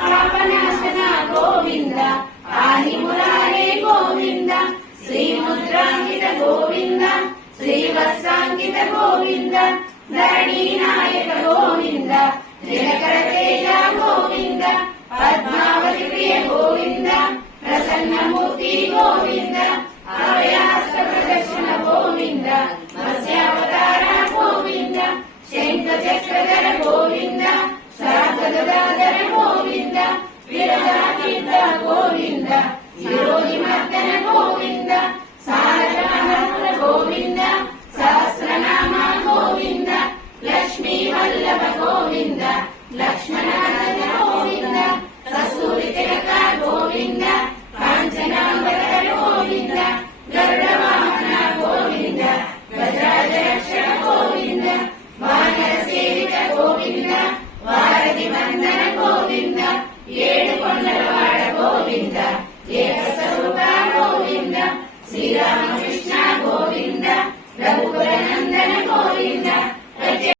పాపనాశన గోవింద ఆది మురారే గోవింద శ్రీముద్రాంకిత గోవింద శ్రీవత్సాంకిత గోవింద ధరణీ నాయక గోవింద దినకర తేజ గోవింద పద్మావతి ప్రియ గోవింద ప్రసన్నమూర్తి గోవింద అభయాస్త ప్రదక్షిణ గోవింద మత్స్యావతార గోవింద శంఖ చక్రధర గోవింద శాంతదాదర గోవింద విరజాతీర్థ గోవింద